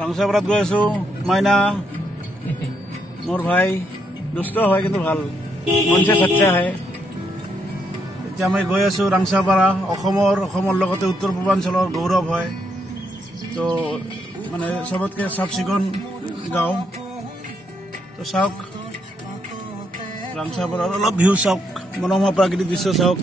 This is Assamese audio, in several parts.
ৰাংচাপাৰাত গৈ আছো মাইনা মোৰ ভাই দুষ্ট হয় কিন্তু ভাল মনছে সচ্চা হয় এতিয়া মই গৈ আছো ৰাংচাপাৰা অসমৰ লগতে উত্তৰ পূৰ্বাঞ্চলৰ গৌৰৱ হয় তো মানে সবতকে চাফ চিকুণ গাঁও তো চাওক ৰাংচাপাৰাৰ অলপ ভিউ চাওক মনোমোহা প্ৰাকৃতিক দৃশ্য চাওক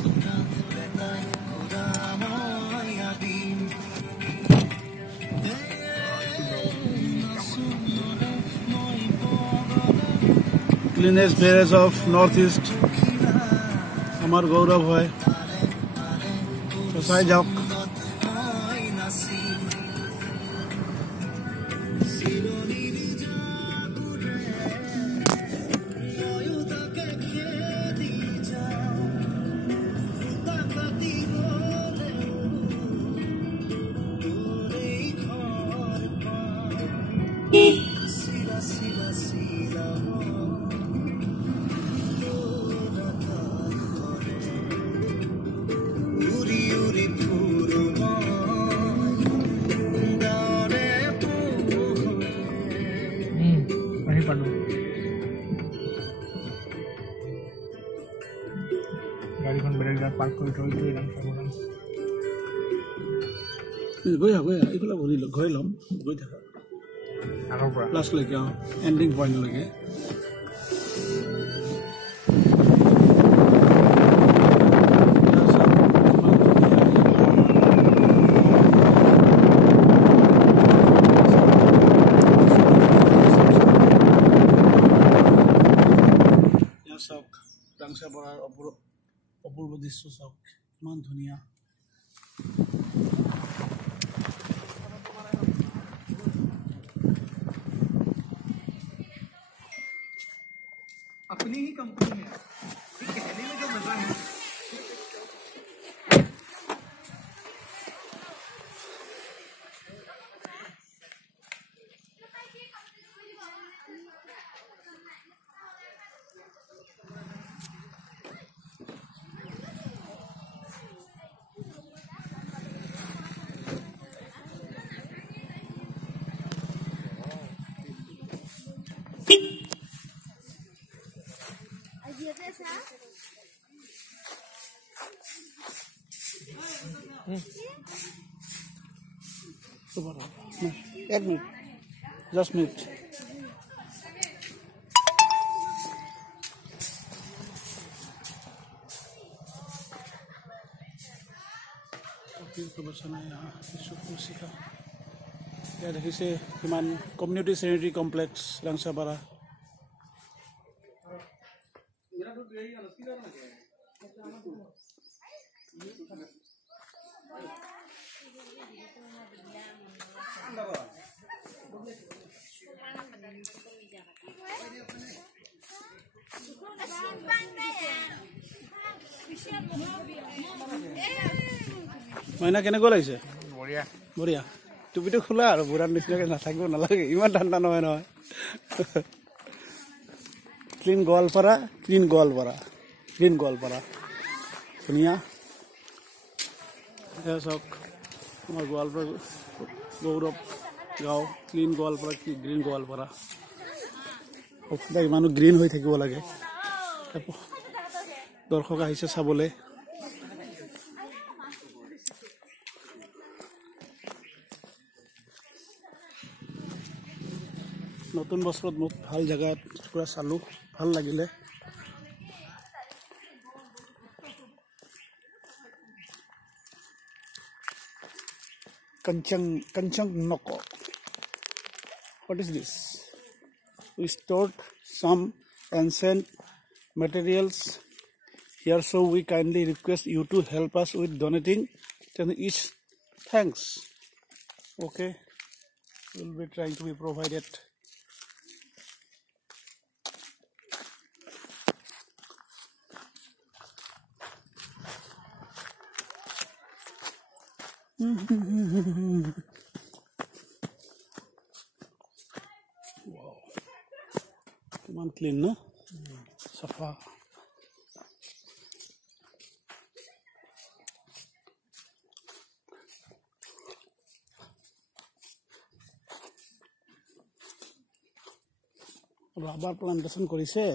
Cleanest beaches of Northeast আমাৰ গৌৰব হয় তো চাই যাওক গাড়ীখন বেলেগ জেগাত পাৰ্ক কৰি থৈ গৈ এইফালে ঘূৰি ল'ম গৈ থাকা আগৰ পৰা লাষ্টলৈকে এণ্ডিং পইণ্টলৈকে চাওক ৰাংচাপাৰাৰ অপূৰ্ব দৃশ্য চাওক ইমান ধুনীয়া अपनी ही कंपनी है कहने में जो मजा है एक मिनट 10 मिनट দেখিছে কিমান কমিউনিটি চেনিটেৰী কমপ্লেক্স ৰাংচাপাৰা মাইনা কেনেকুৱা লাগিছে বঢ়িয়া বঢ়িয়া টুপিটো খোলা আৰু বুঢ়াৰ নিচিনাকৈ নাথাকিব নালাগে ইমান ঠাণ্ডা নহয় নহয় ক্লিন গোৱালপাৰা ধুনীয়া চাওক আমাৰ গোৱালপাৰা গৌৰৱ গাঁও ক্লিন গোৱালপাৰা গ্ৰীণ গোৱালপাৰা সদায় ইমানো গ্ৰীণ হৈ থাকিব লাগে দৰ্শক আহিছে চাবলৈ নতুন বছৰত মোক ভাল জেগাত পুৰা চালোঁ ভাল লাগিলে Kanchanjunga. What is this? We stored some ancient materials here, so we kindly request you to help us with donating to each. Thanks. Okay, we'll be trying to be provided. Wow, come on, clean, no? Safa. Rubber plantation কৰিছে।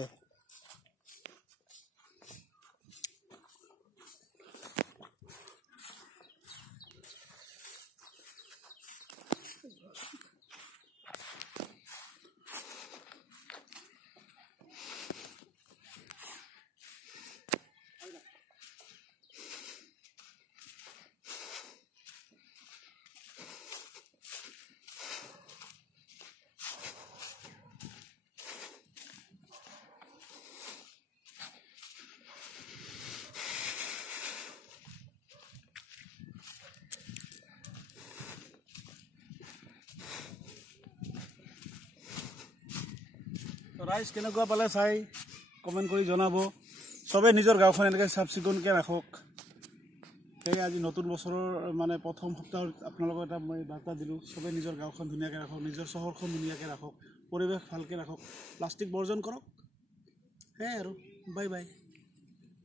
ৰাইজ কেনেকুৱা পালে চাই কমেণ্ট কৰি জনাব। চবে নিজৰ গাঁওখন এনেকৈ চাফ চিকুণকৈ ৰাখক। সেয়ে আজি নতুন বছৰৰ মানে প্ৰথম সপ্তাহত আপোনালোকক এটা মই বাৰ্তা দিলোঁ, চবে নিজৰ গাঁওখন ধুনীয়াকৈ ৰাখক, নিজৰ চহৰখন ধুনীয়াকৈ ৰাখক, পৰিৱেশ ভালকৈ ৰাখক, প্লাষ্টিক বৰ্জন কৰক। সেয়াই আৰু বাই বাই।